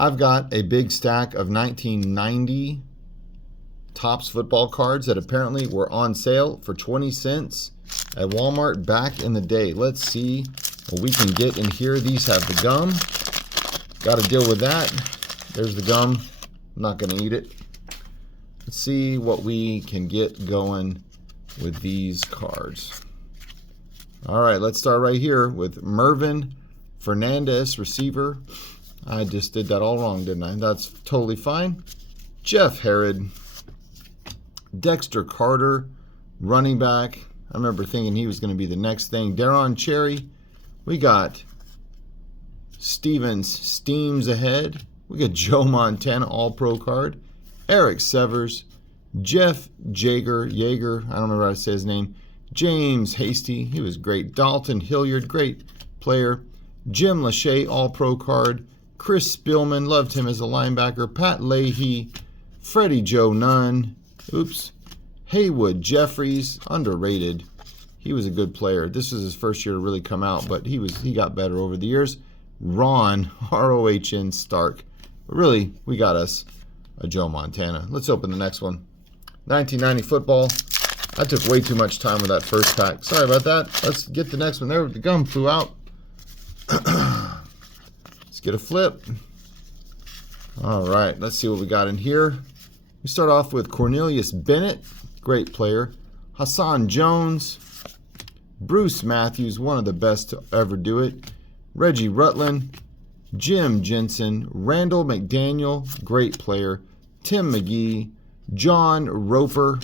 I've got a big stack of 1990 Topps football cards that apparently were on sale for 20 cents at Walmart back in the day. Let's see what we can get in here. These have the gum. Got to deal with that. There's the gum. I'm not going to eat it. Let's see what we can get going with these cards. All right, let's start right here with Mervin Fernandez, receiver. I just did that all wrong, didn't I? That's totally fine. Jeff Herod. Dexter Carter, running back. I remember thinking he was going to be the next thing. Daron Cherry. We got Stevens Steams ahead. We got Joe Montana, All-Pro card. Eric Severs. Jeff Jaeger. I don't remember how to say his name. James Hasty. He was great. Dalton Hilliard, great player. Jim Lachey, All-Pro card. Chris Spillman, loved him as a linebacker. Pat Leahy. Freddie Joe Nunn. Oops. Haywood Jeffries, underrated. He was a good player. This was his first year to really come out, but he got better over the years. Ron, R-O-H-N Stark. But really, we got us a Joe Montana. Let's open the next one. 1990 football. I took way too much time with that first pack. Sorry about that. Let's get the next one. There, the gum flew out. Let's get a flip. All right, let's see what we got in here. We start off with Cornelius Bennett, great player. Hassan Jones. Bruce Matthews, one of the best to ever do it. Reggie Rutland. Jim Jensen. Randall McDaniel, great player. Tim McGee. John Roper.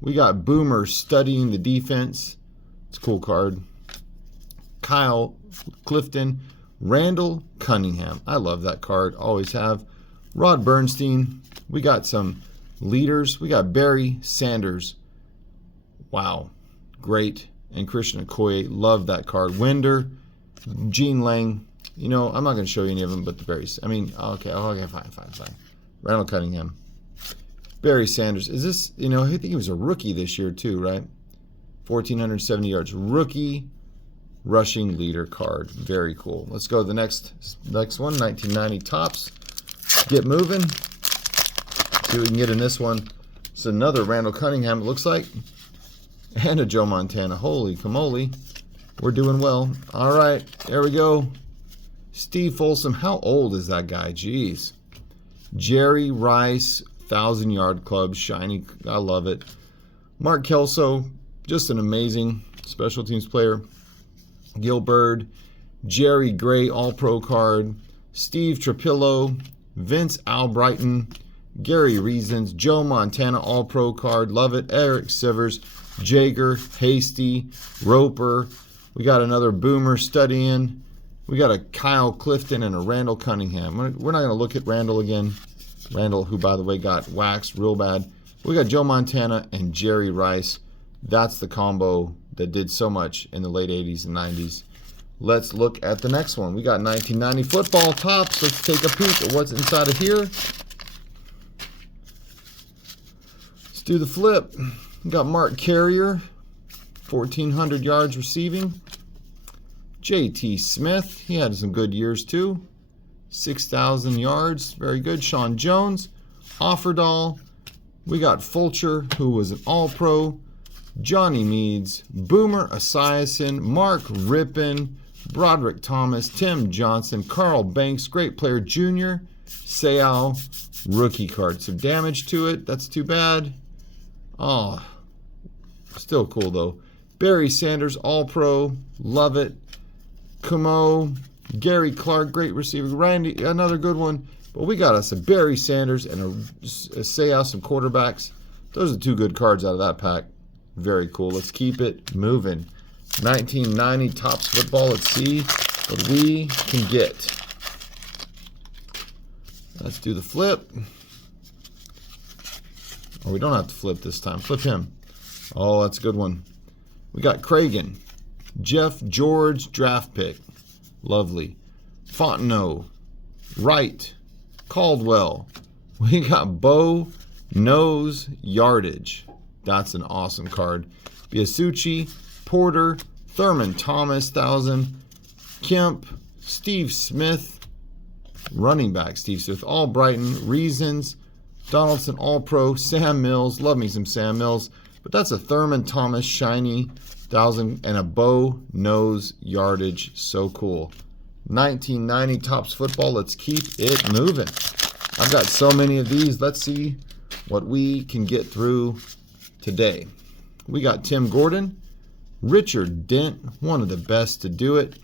We got Boomer studying the defense. It's a cool card. Kyle Clifton. Randall Cunningham. I love that card. Always have. Rod Bernstein. We got some leaders. We got Barry Sanders. Wow. Great. And Christian Okoye. Love that card. Winder. Gene Lang. You know, I'm not going to show you any of them, but the Barrys. I mean, okay, fine. Randall Cunningham. Barry Sanders. Is this, you know, I think he was a rookie this year too, right? 1,470 yards. Rookie rushing leader card. Very cool. Let's go to the next one. 1990 Topps. Get moving. See what we can get in this one. It's another Randall Cunningham, it looks like. And a Joe Montana. Holy camole. We're doing well. All right, there we go. Steve Folsom. How old is that guy? Jeez. Jerry Rice, 1,000-yard club. Shiny. I love it. Mark Kelso. Just an amazing special teams player. Gil Bird. Jerry Gray, All-Pro card. Steve Trapillo. Vince Albrighton. Gary Reasons, Joe Montana, All-Pro card. Love it. Eric Sivers, Jaeger, Hasty, Roper. We got another Boomer studying. We got a Kyle Clifton and a Randall Cunningham. We're not going to look at Randall again. Randall, who, by the way, got waxed real bad. We got Joe Montana and Jerry Rice. That's the combo that did so much in the late 80s and 90s. Let's look at the next one. We got 1990 football Topps. Let's take a peek at what's inside of here. Let's do the flip. We got Mark Carrier, 1,400 yards receiving. J.T. Smith, he had some good years too. 6,000 yards, very good. Sean Jones, Offerdahl. We got Fulcher, who was an All-Pro. Johnny Meads, Boomer Esiason, Mark Rypien, Broderick Thomas, Tim Johnson, Carl Banks, great player, Junior, Seau, rookie card. Some damage to it. That's too bad. Oh, still cool though. Barry Sanders, All-Pro. Love it. Kumo, Gary Clark, great receiver. Randy, another good one. But we got us a Barry Sanders and a Seau, some quarterbacks. Those are two good cards out of that pack. Very cool. Let's keep it moving. 1990 Topps football. Let's see what we can get. Let's do the flip. Oh, we don't have to flip this time. Flip him. Oh, that's a good one. We got Cragen. Jeff George, draft pick. Lovely. Fontenot. Wright. Caldwell. We got Bo Nose Yardage. That's an awesome card. Biasucci, Porter, Thurman Thomas, 1,000. Kemp, Steve Smith. running back, Steve Smith, all Brighton, Reasons, Donaldson, all pro, Sam Mills, love me some Sam Mills, but that's a Thurman Thomas shiny 1,000 and a bow nose yardage, so cool. 1990 Topps football, let's keep it moving. I've got so many of these, let's see what we can get through today. We got Tim Gordon, Richard Dent, one of the best to do it.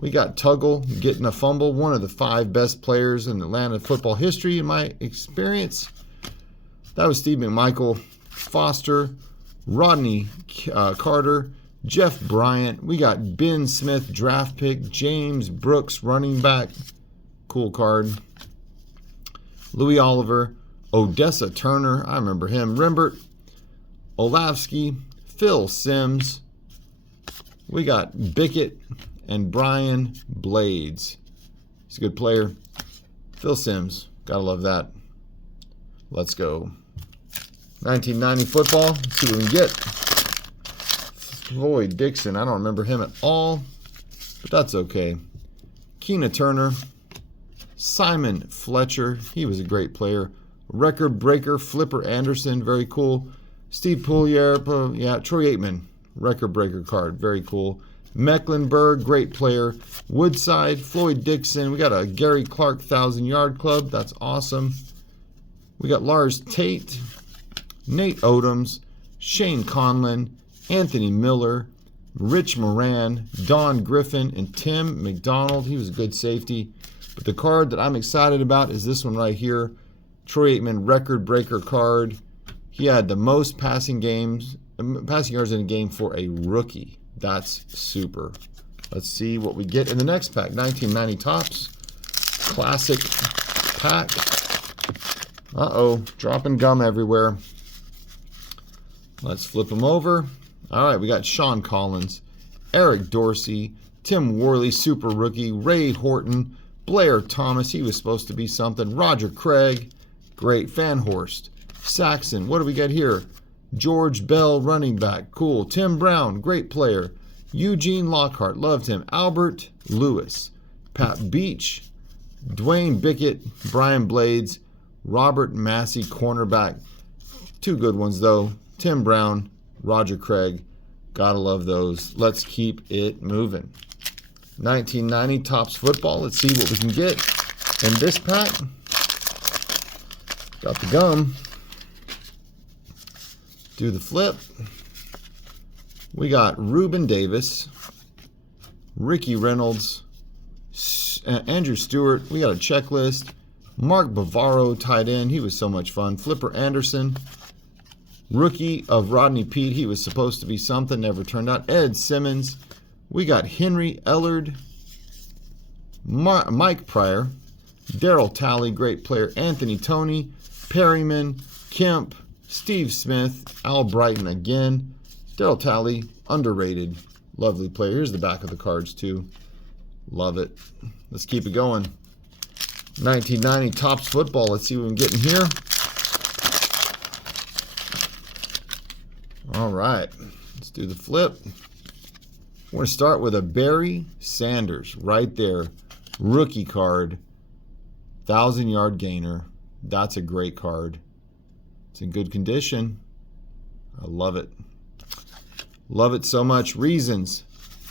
We got Tuggle getting a fumble, one of the 5 best players in Atlanta football history in my experience. That was Steve McMichael, Foster, Rodney Carter, Jeff Bryant. We got Ben Smith, draft pick, James Brooks, running back, cool card. Louis Oliver, Odessa Turner, I remember him, Rembert, Olavsky, Phil Sims. We got Bickett and Brian Blades. He's a good player. Phil Sims, gotta love that. Let's go. 1990 football, let's see what we can get. Floyd Dixon, I don't remember him at all, but that's okay. Keena Turner, Simon Fletcher, he was a great player. Record breaker, Flipper Anderson, very cool. Steve Poulier, yeah, Troy Aikman, record breaker card, very cool. Mecklenburg, great player. Woodside, Floyd Dixon. We got a Gary Clark 1,000-yard club. That's awesome. We got Lars Tate, Nate Odoms, Shane Conlon, Anthony Miller, Rich Moran, Don Griffin, and Tim McDonald. He was a good safety. But the card that I'm excited about is this one right here. Troy Aikman, record breaker card. He had the most passing yards in a game for a rookie. That's super. Let's see what we get in the next pack. 1990 Topps. Classic pack. Uh-oh, dropping gum everywhere. Let's flip them over. All right, we got Sean Collins, Eric Dorsey, Tim Worley, super rookie, Ray Horton, Blair Thomas, he was supposed to be something, Roger Craig, great, Van Horst, Saxon, what do we get here? George Bell, running back, cool. Tim Brown, great player. Eugene Lockhart, loved him. Albert Lewis, Pat Beach, Dwayne Bickett, Brian Blades, Robert Massey, cornerback. 2 good ones, though. Tim Brown, Roger Craig. Gotta love those. Let's keep it moving. 1990 Topps football. Let's see what we can get in this pack. Got the gum. Do the flip. We got Reuben Davis, Ricky Reynolds, Andrew Stewart. We got a checklist. Mark Bavaro, tight end. He was so much fun. Flipper Anderson, rookie of Rodney Peete. He was supposed to be something, never turned out. Ed Simmons. We got Henry Ellard, Mike Pryor, Darryl Talley, great player. Anthony Toney, Perryman, Kemp, Steve Smith, Al Brighton again. Darryl Talley, underrated, lovely player. Here's the back of the cards too. Love it. Let's keep it going. 1990 Topps football. Let's see what we can get in here. All right, let's do the flip. We're going to start with a Barry Sanders right there. Rookie card, 1,000-yard gainer. That's a great card. It's in good condition. I love it. Love it so much. Reasons,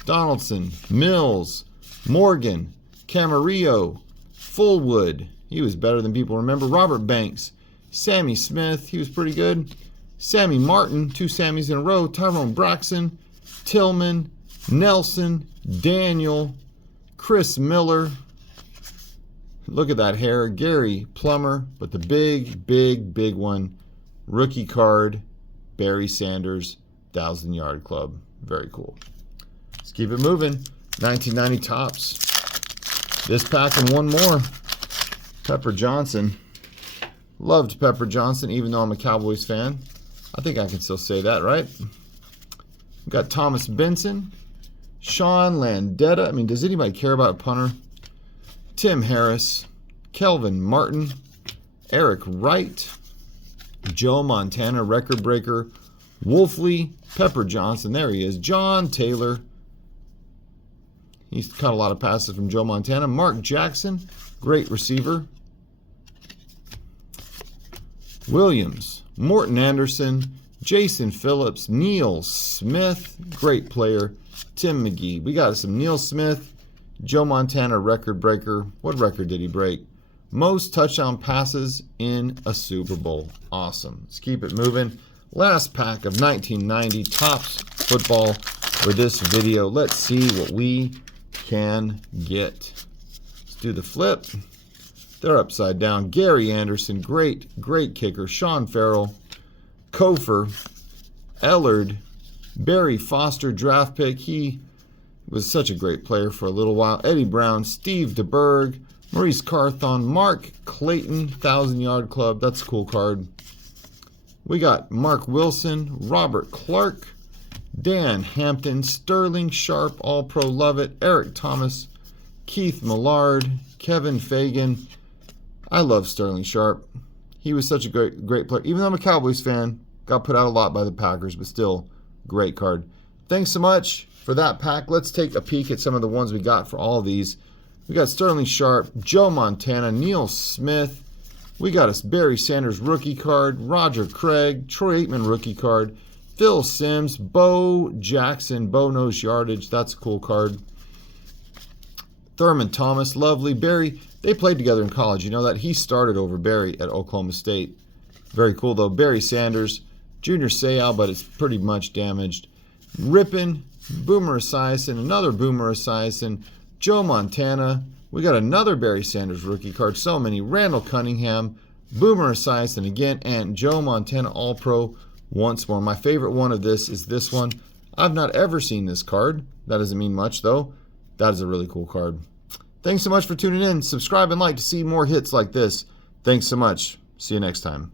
Donaldson, Mills, Morgan, Camarillo, Fullwood. He was better than people remember. Robert Banks, Sammy Smith. He was pretty good. Sammy Martin, 2 Sammys in a row. Tyrone Braxton, Tillman, Nelson, Daniel, Chris Miller. Look at that hair. Gary Plummer, but the big one. Rookie card, Barry Sanders, 1,000-yard club. Very cool. Let's keep it moving. 1990 Topps. This pack and one more. Pepper Johnson. Loved Pepper Johnson, even though I'm a Cowboys fan. I think I can still say that, right? We've got Thomas Benson, Sean Landetta. I mean, does anybody care about a punter? Tim Harris, Kelvin Martin, Eric Wright, Joe Montana, record breaker, Wolfley, Pepper Johnson. There he is. John Taylor. He's caught a lot of passes from Joe Montana. Mark Jackson, great receiver. Williams, Morton Anderson, Jason Phillips, Neil Smith, great player. Tim McGee. We got some Neil Smith, Joe Montana record breaker. What record did he break? Most touchdown passes in a Super Bowl. Awesome. Let's keep it moving. Last pack of 1990 Topps football for this video. Let's see what we can get. Let's do the flip. They're upside down. Gary Anderson, great kicker. Sean Farrell, Kofor, Ellard, Barry Foster, draft pick. He was such a great player for a little while. Eddie Brown, Steve DeBerg, Maurice Carthon, Mark Clayton, 1,000-yard club. That's a cool card. We got Mark Wilson, Robert Clark, Dan Hampton, Sterling Sharpe, All-Pro, love it. Eric Thomas, Keith Millard, Kevin Fagan. I love Sterling Sharpe. He was such a great player. Even though I'm a Cowboys fan, got put out a lot by the Packers, but still, great card. Thanks so much for that pack. Let's take a peek at some of the ones we got for all of these. We got Sterling Sharpe, Joe Montana, Neil Smith. We got a Barry Sanders rookie card, Roger Craig, Troy Aikman rookie card, Phil Simms, Bo Jackson, Bo knows yardage. That's a cool card. Thurman Thomas, lovely. Barry, they played together in college. You know that? He started over Barry at Oklahoma State. Very cool, though. Barry Sanders, Junior Seau, but it's pretty much damaged. Rypien, Boomer Esiason, another Boomer Esiason, Joe Montana. We got another Barry Sanders rookie card. So many. Randall Cunningham, Boomer Esiason again, and Joe Montana All-Pro once more. My favorite one of this is this one. I've not ever seen this card. That doesn't mean much, though. That is a really cool card. Thanks so much for tuning in. Subscribe and like to see more hits like this. Thanks so much. See you next time.